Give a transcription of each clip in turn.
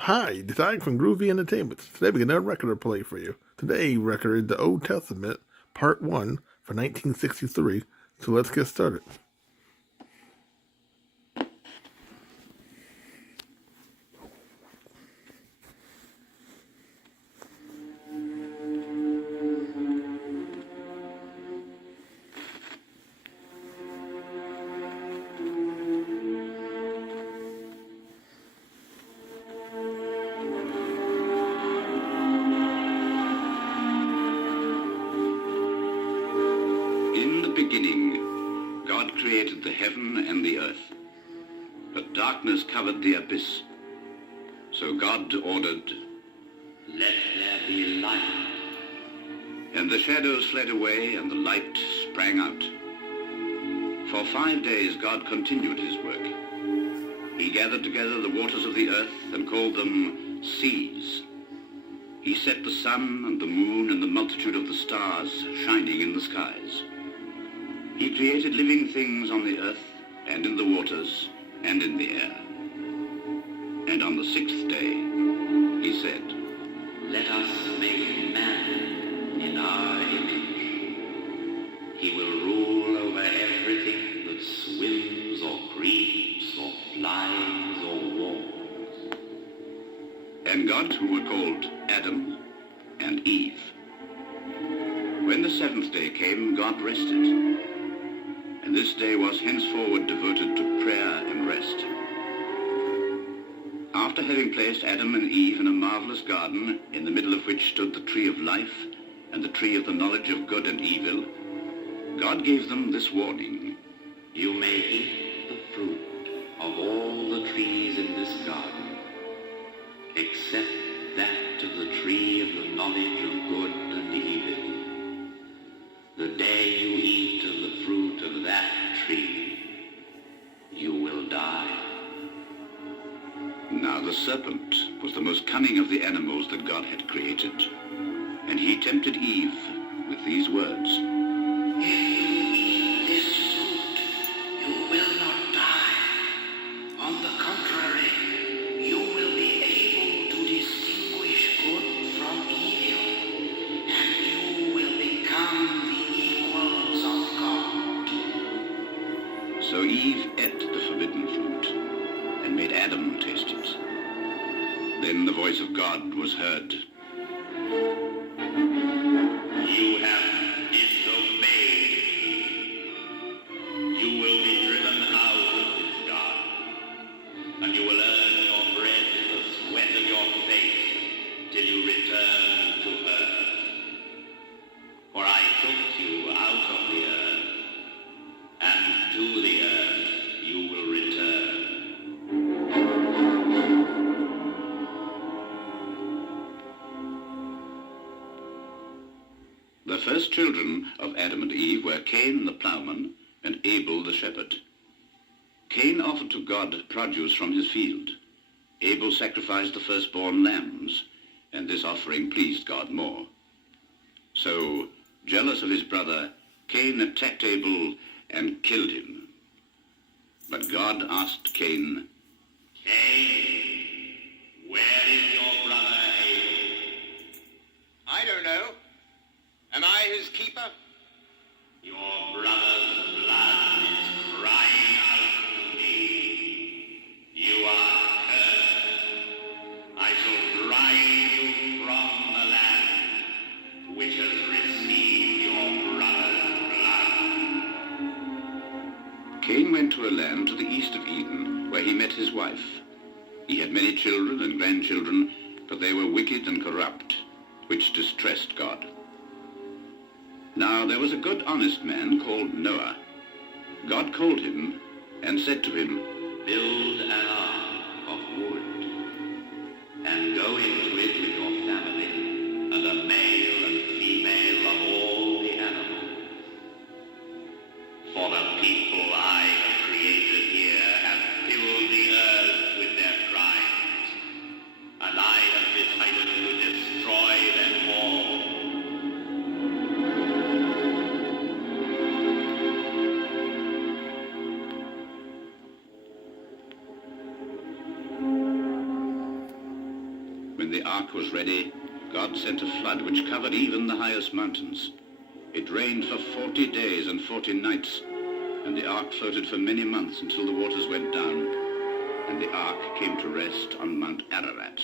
Hi, Design from Groovy Entertainment. Today we got another record to play for you. Today record the Old Testament, Part 1 for 1963. So let's get started. In the beginning, God created the heaven and the earth, but darkness covered the abyss. So God ordered, "Let there be light." And the shadows fled away, and the light sprang out. For 5 days God continued his work. He gathered together the waters of the earth and called them seas. He set the sun and the moon and the multitude of the stars shining in the skies. He created living things on the earth and in the waters and in the air. And on the 6th day, he said, "Let us make man in our image. He will rule over everything that swims or creeps or flies or walks." And God, who were called Adam and Eve. When the 7th day came, God rested. And this day was henceforward devoted to prayer and rest. After having placed Adam and Eve in a marvelous garden, in the middle of which stood the tree of life and the tree of the knowledge of good and evil, God gave them this warning: "You may eat the fruit of all the trees in this garden, except that of the tree of the knowledge of good and evil. The day you eat of the fruit of that tree, you will die." Now the serpent was the most cunning of the animals that God had created, and he tempted Eve with these words: "If you eat this fruit, you will not die. On the contrary, you will be able to distinguish good from evil, and you will become the equals of God." So Eve ate the forbidden fruit and made Adam taste it. Then the voice of God was heard: "You have disobeyed me. You will be driven out of this garden, and you will earn your bread in the sweat of your face till you return to earth. For I took you out of the earth, and to the earth you will return." The first children of Adam and Eve were Cain the plowman and Abel the shepherd. Cain offered to God produce from his field. Abel sacrificed the firstborn lambs, and this offering pleased God more. So, jealous of his brother, Cain attacked Abel and killed him. But God asked Cain, "Cain, where is your brother Abel?" I don't know. Am I his keeper? "Your brother's blood is crying out to me. You are cursed. I shall drive you from the land which has received your brother's blood." Cain went to a land to the east of Eden, where he met his wife. He had many children and grandchildren, but they were wicked and corrupt, which distressed God. Now there was a good honest man called Noah. God called him and said to him, "Build an ark of wood, and go into it with your family, and a male and female of all the animals. For the people I have created here have filled the earth with their crimes, and I have decided to destroy them all." When the ark was ready, God sent a flood which covered even the highest mountains. It rained for 40 days and 40 nights, and the ark floated for many months until the waters went down, and the ark came to rest on Mount Ararat.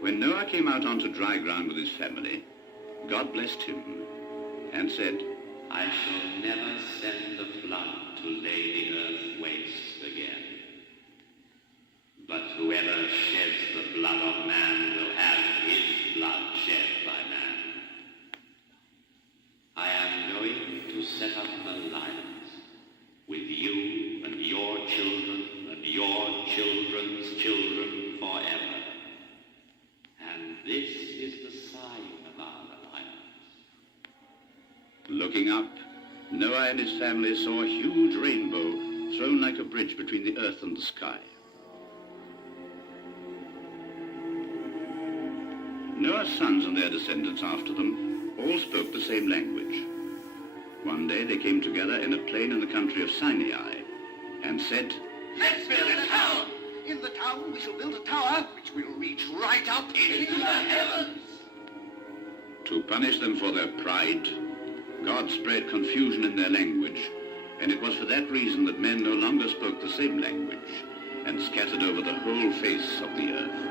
When Noah came out onto dry ground with his family, God blessed him and said, I shall never send the flood to lay the earth waste again. But whoever sheds the blood of man will have his blood shed by man. I am going to set up an alliance with you and your children and your children's children forever. And this is the sign of our alliance. Looking up, Noah and his family saw a huge rainbow thrown like a bridge between the earth and the sky. Noah's sons and their descendants after them all spoke the same language. One day they came together in a plain in the country of Sinai and said, Let's build a tower. In the town we shall build a tower which will reach right up into the heavens. To punish them for their pride, God spread confusion in their language, and it was for that reason that men no longer spoke the same language and scattered over the whole face of the earth.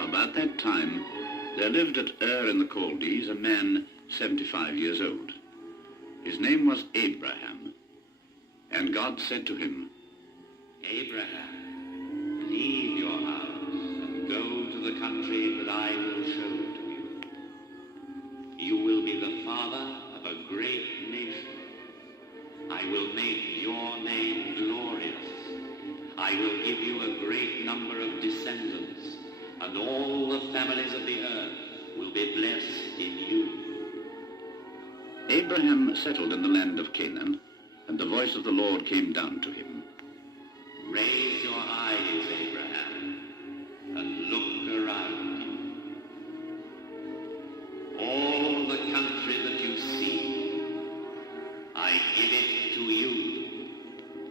About that time, there lived at Ur in the Chaldees a man 75 years old. His name was Abraham. And God said to him, Abraham, leave your house and go to the country that I will show to you. You will be the father of a great nation. I will make your name glorious. I will give you a great number of descendants, and all the families of the earth will be blessed in you. Abraham settled in the land of Canaan, and the voice of the Lord came down to him. Raise your eyes, Abraham, and look around you. All the country that you see, I give it to you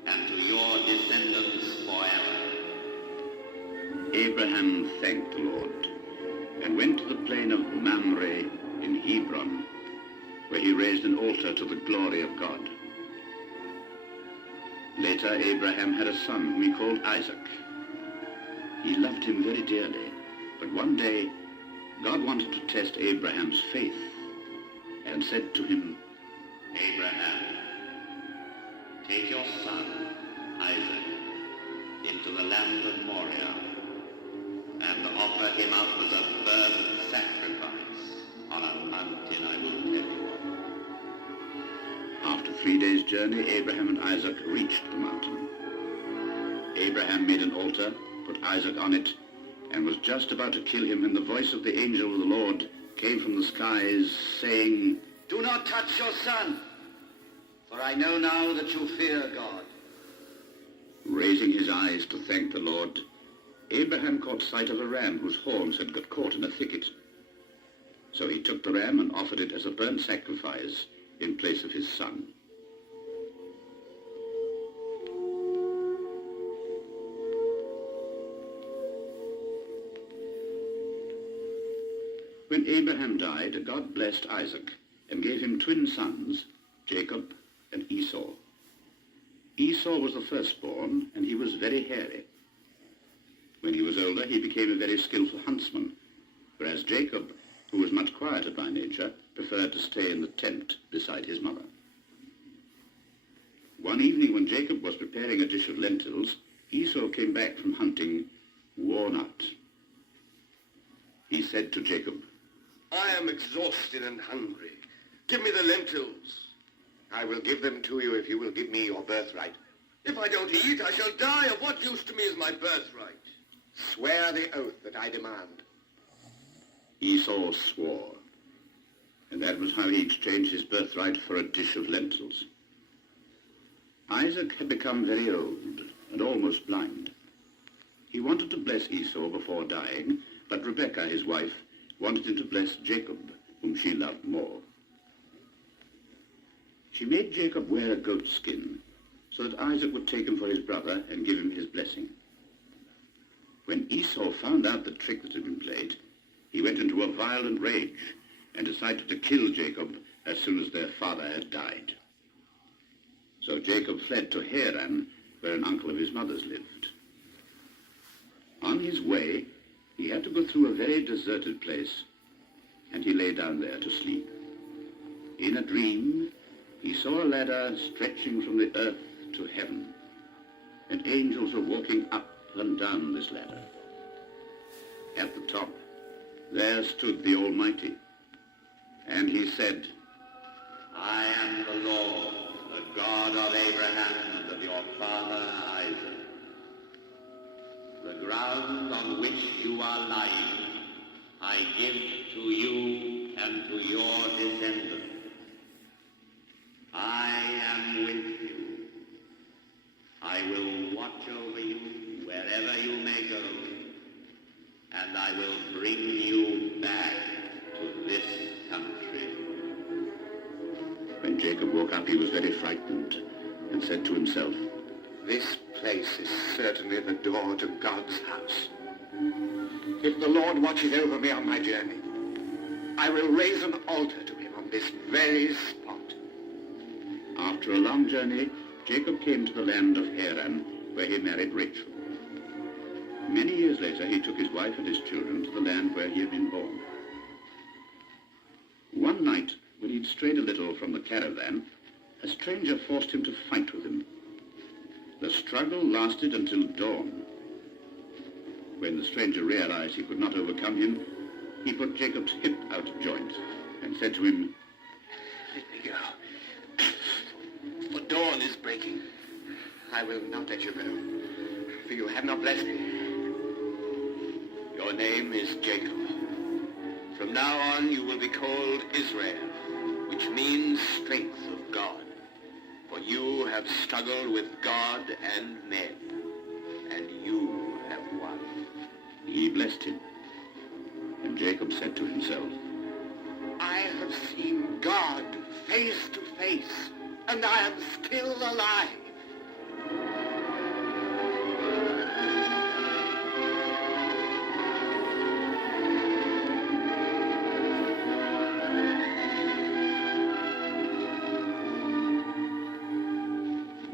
and to your descendants forever. Abraham thanked the Lord and went to the plain of Mamre in Hebron, where he raised an altar to the glory of God. Later, Abraham had a son whom he called Isaac. He loved him very dearly, but one day God wanted to test Abraham's faith and said to him, Abraham, take your son, Isaac, into the land of Moriah and offer him up as a burnt sacrifice on a mountain I will tell you of. After 3 days' journey, Abraham and Isaac reached the mountain. Abraham made an altar, put Isaac on it, and was just about to kill him when the voice of the angel of the Lord came from the skies, saying, Do not touch your son, for I know now that you fear God. Raising his eyes to thank the Lord, Abraham caught sight of a ram whose horns had got caught in a thicket. So he took the ram and offered it as a burnt sacrifice in place of his son. When Abraham died, God blessed Isaac and gave him twin sons, Jacob and Esau. Esau was the firstborn, and he was very hairy. When he was older, he became a very skillful huntsman, whereas Jacob, who was much quieter by nature, preferred to stay in the tent beside his mother. One evening when Jacob was preparing a dish of lentils, Esau came back from hunting worn out. He said to Jacob, I am exhausted and hungry. Give me the lentils. I will give them to you if you will give me your birthright. If I don't eat, I shall die. Of what use to me is my birthright? Swear the oath that I demand. Esau swore, and that was how he exchanged his birthright for a dish of lentils. Isaac had become very old and almost blind. He wanted to bless Esau before dying, but Rebekah, his wife, wanted him to bless Jacob, whom she loved more. She made Jacob wear a goat skin, so that Isaac would take him for his brother and give him his blessing. When Esau found out the trick that had been played, he went into a violent rage and decided to kill Jacob as soon as their father had died. So Jacob fled to Haran, where an uncle of his mother's lived. On his way, he had to go through a very deserted place, and he lay down there to sleep. In a dream, he saw a ladder stretching from the earth to heaven, and angels were walking up and down this ladder. At the top, there stood the Almighty, and he said, I am the Lord, the God of Abraham and of your father Isaac. The ground on which you are lying, I give to you and to your descendants. I am with you. I will watch over you wherever you may go, and I will bring you back to this country. When Jacob woke up, he was very frightened and said to himself, This place is certainly the door to God's house. If the Lord watches over me on my journey, I will raise an altar to him on this very spot. After a long journey, Jacob came to the land of Haran, where he married Rachel. Many years later, he took his wife and his children to the land where he had been born. One night, when he'd strayed a little from the caravan, a stranger forced him to fight with him. The struggle lasted until dawn. When the stranger realized he could not overcome him, he put Jacob's hip out of joint and said to him, Let me go. For dawn is breaking. I will not let you go, for you have not blessed me. Your name is Jacob. From now on you will be called Israel, which means strength of God. For you have struggled with God and men, and you have won. He blessed him. And Jacob said to himself, I have seen God face to face, and I am still alive.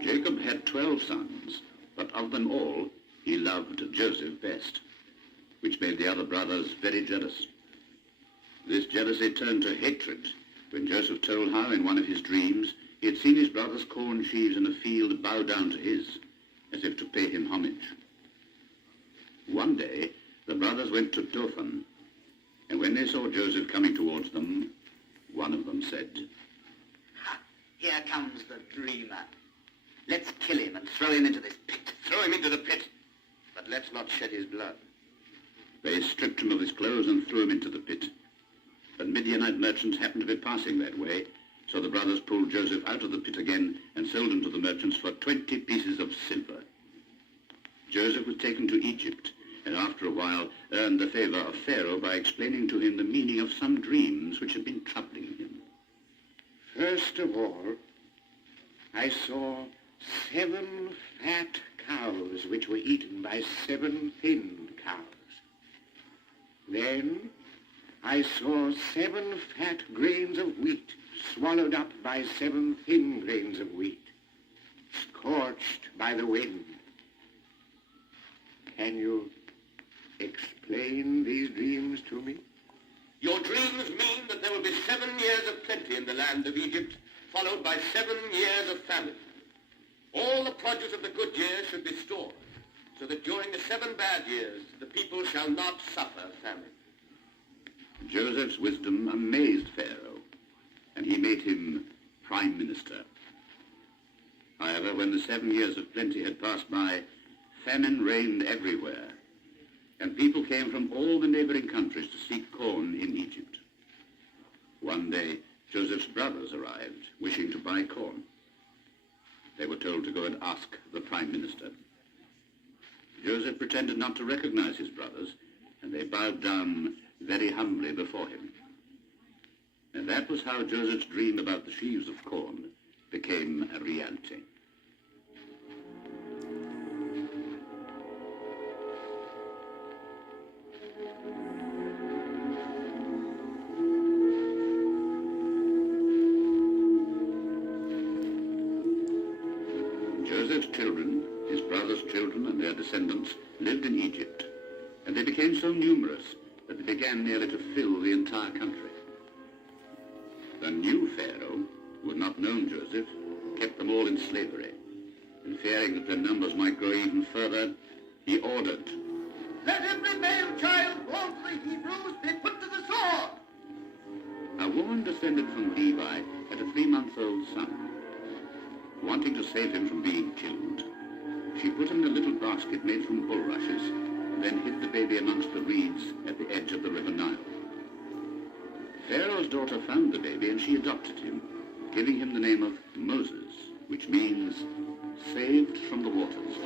Jacob had 12 sons, but of them all, he loved Joseph best, which made the other brothers very jealous. This jealousy turned to hatred when Joseph told how, in one of his dreams, he had seen his brothers' corn sheaves in a field bow down to his, as if to pay him homage. One day, the brothers went to Dothan, and when they saw Joseph coming towards them, one of them said, Here comes the dreamer. Let's kill him and throw him into this pit. Throw him into the pit, but let's not shed his blood. They stripped him of his clothes and threw him into the pit. But Midianite merchants happened to be passing that way, so the brothers pulled Joseph out of the pit again and sold him to the merchants for 20 pieces of silver. Joseph was taken to Egypt, and after a while earned the favor of Pharaoh by explaining to him the meaning of some dreams which had been troubling him. First of all, I saw 7 fat cows which were eaten by 7 thin cows. Then I saw 7 fat grains of wheat swallowed up by 7 thin grains of wheat, scorched by the wind. Can you explain these dreams to me? Your dreams mean that there will be 7 years of plenty in the land of Egypt, followed by 7 years of famine. All the produce of the good years should be stored, so that during the 7 bad years the people shall not suffer famine. Joseph's wisdom amazed Pharaoh, and he made him prime minister. However, when the 7 years of plenty had passed by, famine reigned everywhere, and people came from all the neighboring countries to seek corn in Egypt. One day, Joseph's brothers arrived, wishing to buy corn. They were told to go and ask the prime minister. Joseph Joseph pretended not to recognize his brothers, and they bowed down very humbly before him. And that was how Joseph's dream about the sheaves of corn became a reality. Joseph's children, his brothers' children, and their descendants lived in Egypt, and they became so numerous that they began nearly to fill the entire country. The new Pharaoh, who had not known Joseph, kept them all in slavery, and fearing that their numbers might grow even further, he ordered, "Let every male child born to the Hebrews be put to the sword!" a woman descended from Levi had a 3-month-old son. Wanting to save him from being killed, she put him in a little basket made from bulrushes, and then hid the baby amongst the reeds at the edge of the River Nile. Pharaoh's daughter found the baby and she adopted him, giving him the name of Moses, which means saved from the waters.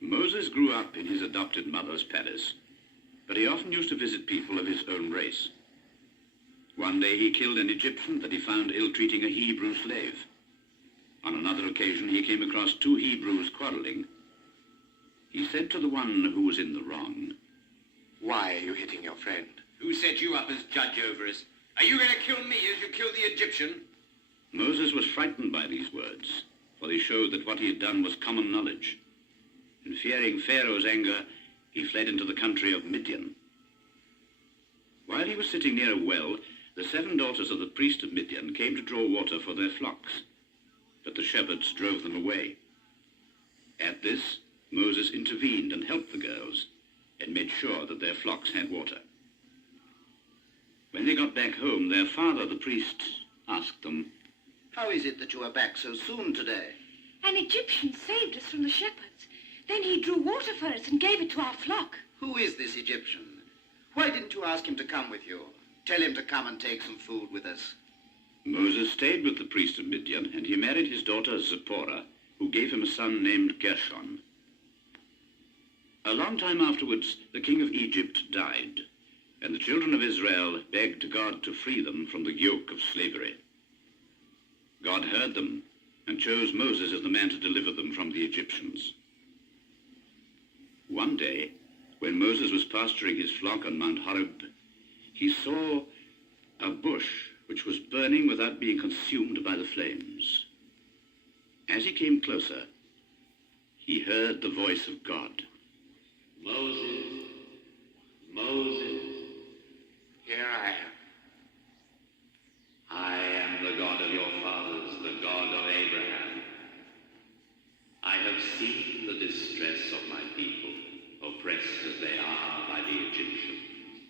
Moses grew up in his adopted mother's palace, but he often used to visit people of his own race. One day he killed an Egyptian that he found ill-treating a Hebrew slave. On another occasion he came across 2 Hebrews quarreling. He said to the one who was in the wrong, Why are you hitting your friend? Who set you up as judge over us? Are you going to kill me as you killed the Egyptian? Moses was frightened by these words, for they showed that what he had done was common knowledge. And fearing Pharaoh's anger, he fled into the country of Midian. While he was sitting near a well, the 7 daughters of the priest of Midian came to draw water for their flocks, but the shepherds drove them away. At this, Moses intervened and helped the girls, and made sure that their flocks had water. When they got back home, their father, the priest, asked them, "How is it that you are back so soon today?" "An Egyptian saved us from the shepherds. Then he drew water for us and gave it to our flock." "Who is this Egyptian? Why didn't you ask him to come with you? Tell him to come and take some food with us." Moses stayed with the priest of Midian, and he married his daughter Zipporah, who gave him a son named Gershon. A long time afterwards, the king of Egypt died, and the children of Israel begged God to free them from the yoke of slavery. God heard them and chose Moses as the man to deliver them from the Egyptians. One day, when Moses was pasturing his flock on Mount Horeb, he saw a bush which was burning without being consumed by the flames. As he came closer, he heard the voice of God. Moses, Moses, Here I am. I am the God of your fathers, the God of Abraham. I have seen the distress of my people, oppressed as they are by the Egyptians,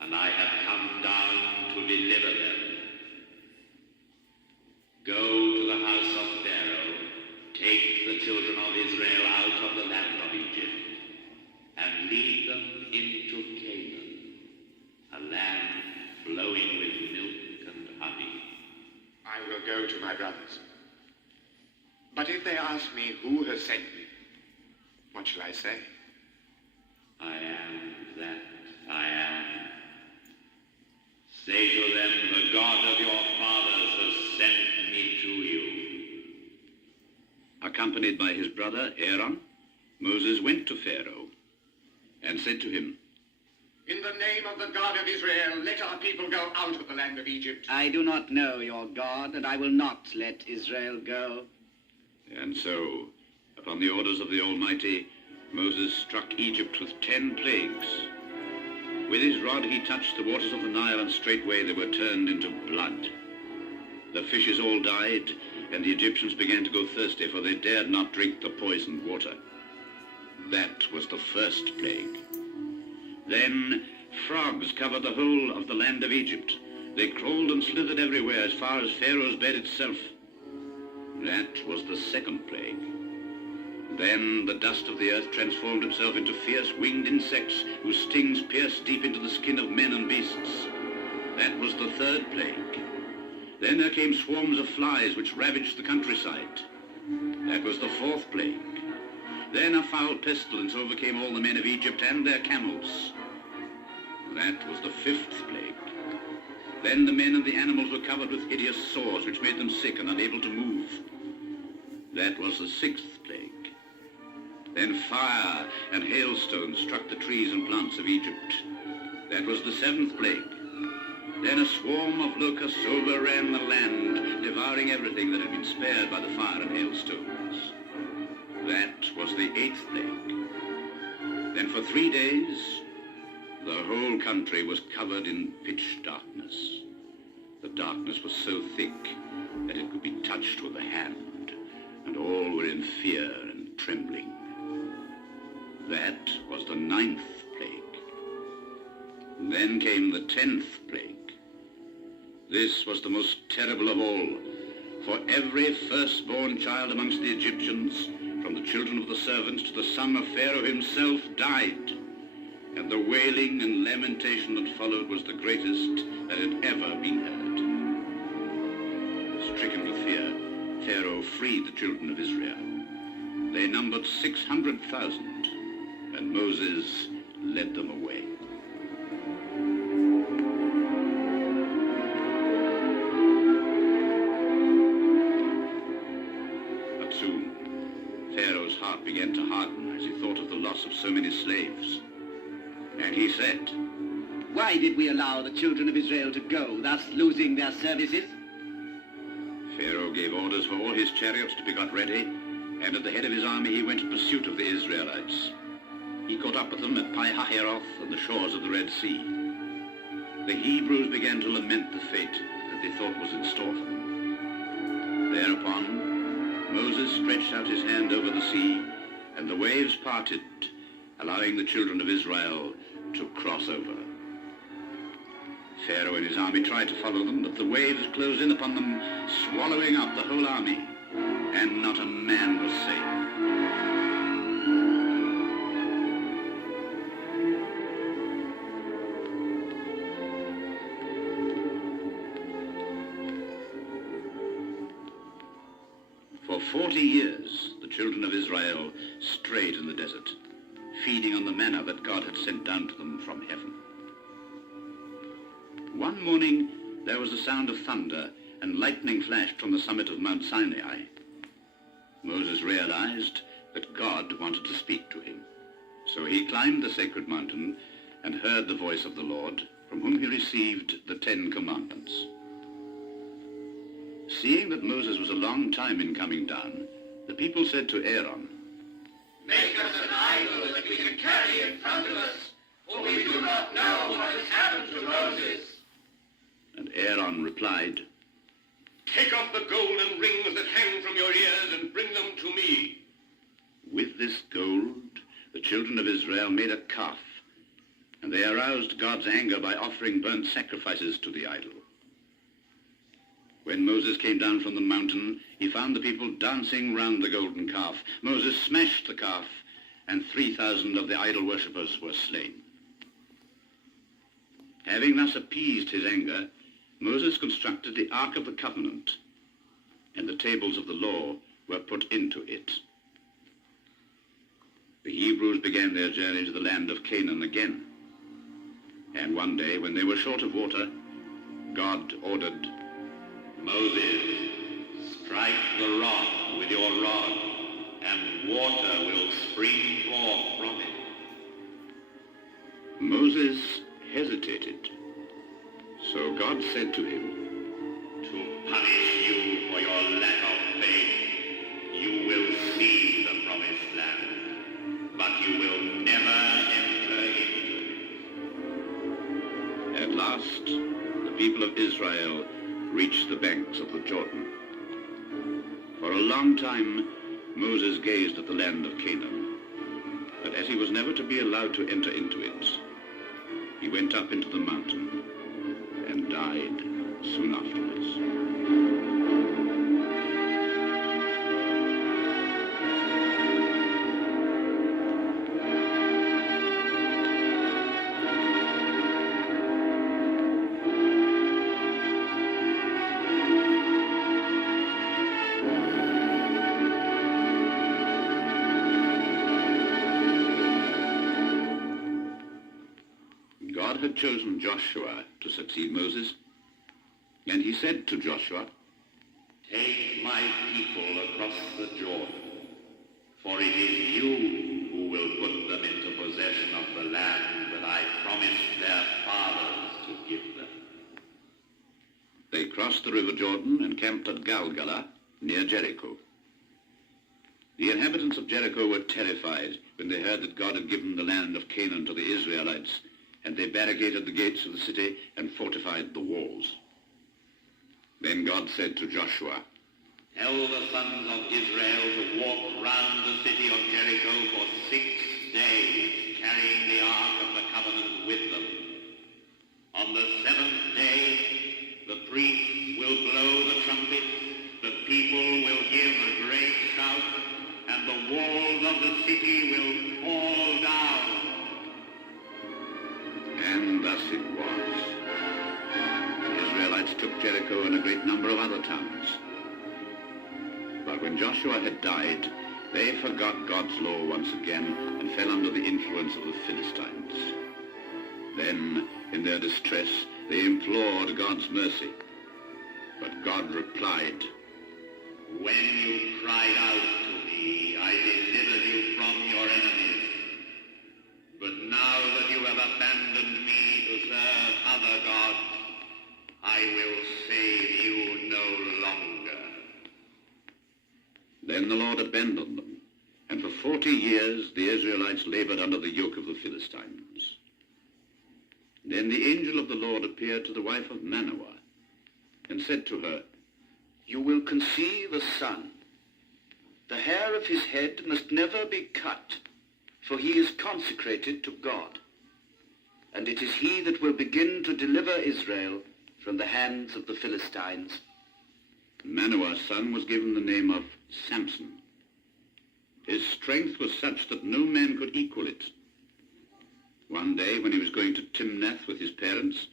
and I have come down to deliver them. Go to the house of Pharaoh, take the children of Israel out of the land of Egypt, and lead them into Canaan, a land flowing with milk and honey. I will go to my brothers. But if they ask me who has sent me, what shall I say? I am that I am. Say to them, the God of your fathers has sent me to you. Accompanied by his brother Aaron, Moses went to Pharaoh and said to him, In the name of the God of Israel, let our people go out of the land of Egypt. "I do not know your God, and I will not let Israel go." And so, upon the orders of the Almighty, Moses struck Egypt with 10 plagues. With his rod he touched the waters of the Nile, and straightway they were turned into blood. The fishes all died, and the Egyptians began to go thirsty, for they dared not drink the poisoned water. That was the first plague. Then frogs covered the whole of the land of Egypt. They crawled and slithered everywhere, as far as Pharaoh's bed itself. That was the second plague. Then the dust of the earth transformed itself into fierce winged insects whose stings pierced deep into the skin of men and beasts. That was the third plague. Then there came swarms of flies which ravaged the countryside. That was the fourth plague. Then a foul pestilence overcame all the men of Egypt and their camels. That was the fifth plague. Then the men and the animals were covered with hideous sores which made them sick and unable to move. That was the sixth plague. Then fire and hailstones struck the trees and plants of Egypt. That was the seventh plague. Then a swarm of locusts overran the land, devouring everything that had been spared by the fire and hailstones. That was the eighth plague. Then for 3 days, the whole country was covered in pitch darkness. The darkness was so thick that it could be touched with a hand, and all were in fear and trembling. That was the ninth plague. Then came the 10th plague. This was the most terrible of all, for every firstborn child amongst the Egyptians, from the children of the servants to the son of Pharaoh himself, died, and the wailing and lamentation that followed was the greatest that had ever been heard. Stricken with fear, Pharaoh freed the children of Israel. They numbered 600,000, and Moses led them away. But soon, Pharaoh's heart began to harden as he thought of the loss of so many slaves. And he said, Why did we allow the children of Israel to go, thus losing their services? Pharaoh gave orders for all his chariots to be got ready, and at the head of his army he went in pursuit of the Israelites. He caught up with them at Pi-Hahiroth on the shores of the Red Sea. The Hebrews began to lament the fate that they thought was in store for them. Thereupon, Moses stretched out his hand over the sea, and the waves parted, allowing the children of Israel to cross over. Pharaoh and his army tried to follow them, but the waves closed in upon them, swallowing up the whole army, and not a man was saved. For 40 years, the children of Israel strayed in the desert, feeding on the manna that God had sent down to them from heaven. One morning, there was a sound of thunder, and lightning flashed from the summit of Mount Sinai. Moses realized that God wanted to speak to him. So he climbed the sacred mountain and heard the voice of the Lord, from whom he received the 10 Commandments. Seeing that Moses was a long time in coming down, the people said to Aaron, Make us an idol that we can carry in front of us, for we do not know what has happened to Moses. And Aaron replied, Take off the golden rings that hang from your ears and bring them to me. With this gold, the children of Israel made a calf, and they aroused God's anger by offering burnt sacrifices to the idol. When Moses came down from the mountain, he found the people dancing round the golden calf. Moses smashed the calf, and 3,000 of the idol worshippers were slain. Having thus appeased his anger, Moses constructed the Ark of the Covenant, and the tables of the law were put into it. The Hebrews began their journey to the land of Canaan again. And one day, when they were short of water, God ordered, Moses, strike the rock with your rod, and water will spring forth from it. Moses hesitated. So God said to him, To punish you for your lack of faith, you will see the promised land, but you will never enter into it. people of Israel reached the banks of the Jordan. For a long time, Moses gazed at the land of Canaan, but as he was never to be allowed to enter into it, he went up into the mountain and died soon afterwards. God had chosen Joshua to succeed Moses, and he said to Joshua, Take my people across the Jordan, for it is you who will put them into possession of the land that I promised their fathers to give them. They crossed the river Jordan and camped at Galgala, near Jericho. The inhabitants of Jericho were terrified when they heard that God had given the land of Canaan to the Israelites, and they barricaded the gates of the city and fortified the walls. Then God said to Joshua, Tell the sons of Israel to walk round the city of Jericho for 6 days, carrying the Ark of the Covenant with them. On the 7th day, the priests will blow the trumpet, the people will give a great shout, and the walls of the city will fall down. And thus it was. The Israelites took Jericho and a great number of other towns. But when Joshua had died, they forgot God's law once again and fell under the influence of the Philistines. Then, in their distress, they implored God's mercy. But God replied, When you cried out to me, I delivered you from your enemies. But now that you have abandoned me to serve other gods, I will save you no longer. Then the Lord abandoned them, and for 40 years the Israelites labored under the yoke of the Philistines. Then the angel of the Lord appeared to the wife of Manoah, and said to her, You will conceive a son. The hair of his head must never be cut, for he is consecrated to God. And it is he that will begin to deliver Israel from the hands of the Philistines. Manoah's son was given the name of Samson. His strength was such that no man could equal it. One day, when he was going to Timnath with his parents,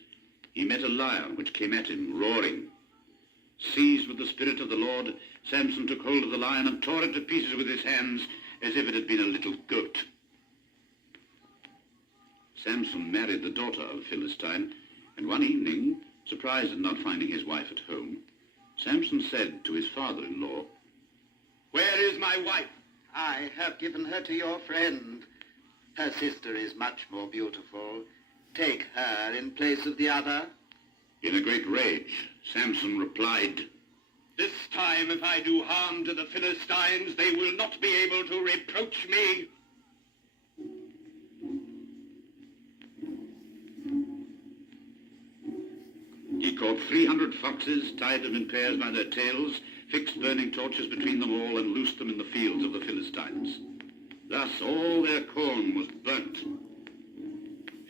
he met a lion which came at him, roaring. Seized with the Spirit of the Lord, Samson took hold of the lion and tore it to pieces with his hands as if it had been a little goat. Samson married the daughter of a Philistine, and one evening, surprised at not finding his wife at home, Samson said to his father-in-law, Where is my wife? I have given her to your friend. Her sister is much more beautiful. Take her in place of the other. In a great rage, Samson replied, This time, if I do harm to the Philistines, they will not be able to reproach me. He caught 300 foxes, tied them in pairs by their tails, fixed burning torches between them all, and loosed them in the fields of the Philistines. Thus all their corn was burnt.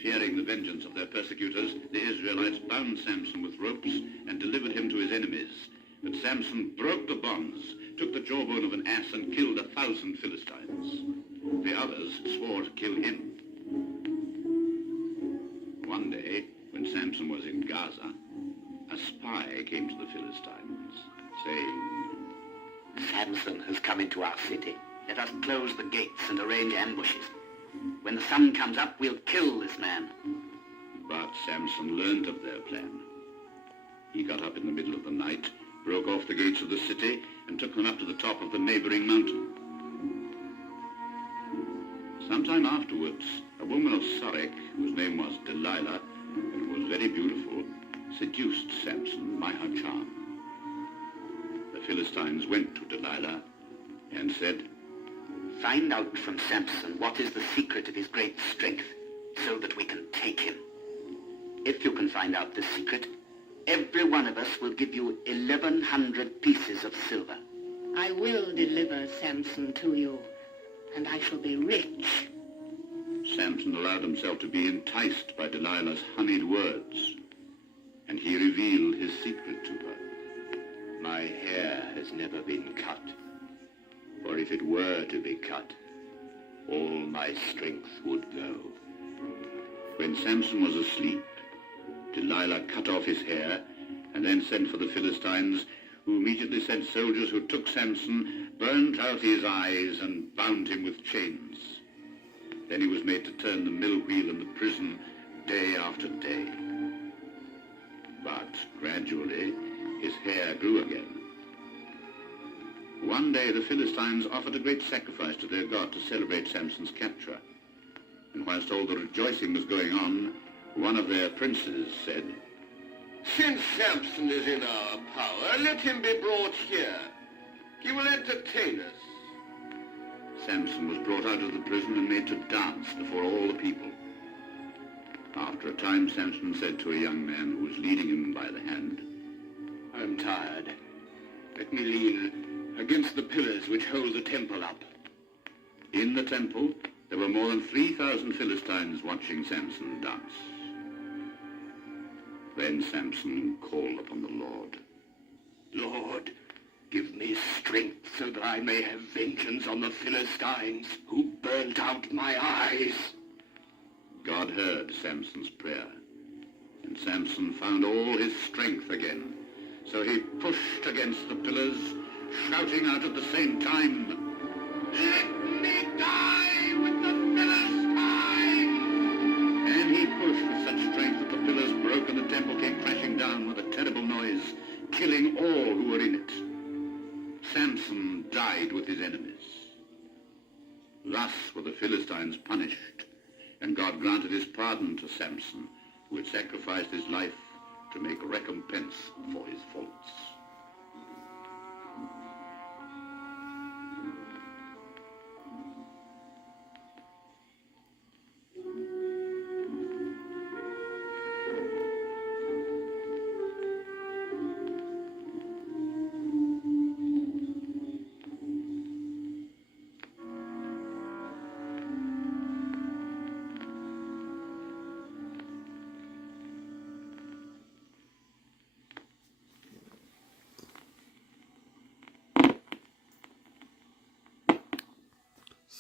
Fearing the vengeance of their persecutors, the Israelites bound Samson with ropes and delivered him to his enemies. But Samson broke the bonds, took the jawbone of an ass, and killed 1,000 Philistines. The others swore to kill him. One day, when Samson was in Gaza, a spy came to the Philistines, saying, Samson has come into our city. Let us close the gates and arrange ambushes. When the sun comes up, we'll kill this man. But Samson learned of their plan. He got up in the middle of the night, broke off the gates of the city, and took them up to the top of the neighboring mountain. Sometime afterwards, a woman of Sorek, whose name was Delilah, and who was very beautiful, seduced Samson by her charm. The Philistines went to Delilah and said, Find out from Samson what is the secret of his great strength, so that we can take him. If you can find out this secret, every one of us will give you 1,100 pieces of silver. I will deliver Samson to you, and I shall be rich. Samson allowed himself to be enticed by Delilah's honeyed words, and he revealed his secret to her. My hair has never been cut, for if it were to be cut, all my strength would go. When Samson was asleep, Delilah cut off his hair and then sent for the Philistines, who immediately sent soldiers who took Samson, burnt out his eyes, and bound him with chains. Then he was made to turn the mill wheel in the prison day after day. But gradually, his hair grew again. One day, the Philistines offered a great sacrifice to their god to celebrate Samson's capture. And whilst all the rejoicing was going on, one of their princes said, Since Samson is in our power, let him be brought here. He will entertain us. Samson was brought out of the prison and made to dance before all the people. After a time, Samson said to a young man who was leading him by the hand, I'm tired. Let me lean against the pillars which hold the temple up. In the temple, there were more than 3,000 Philistines watching Samson dance. Then Samson called upon the Lord. Lord, give me strength so that I may have vengeance on the Philistines who burnt out my eyes. God heard Samson's prayer, and Samson found all his strength again. So he pushed against the pillars, shouting out at the same time, Let me die with the Philistines! And he pushed with such strength that the pillars broke and the temple came crashing down with a terrible noise, killing all who were in it. Samson died with his enemies. Thus were the Philistines punished, and God granted his pardon to Samson, who had sacrificed his life to make recompense for his faults.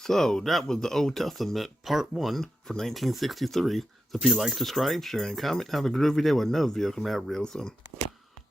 So that was the Old Testament Part 1 for 1963. So if you like, subscribe, share, and comment, have a groovy day with another video coming out real soon.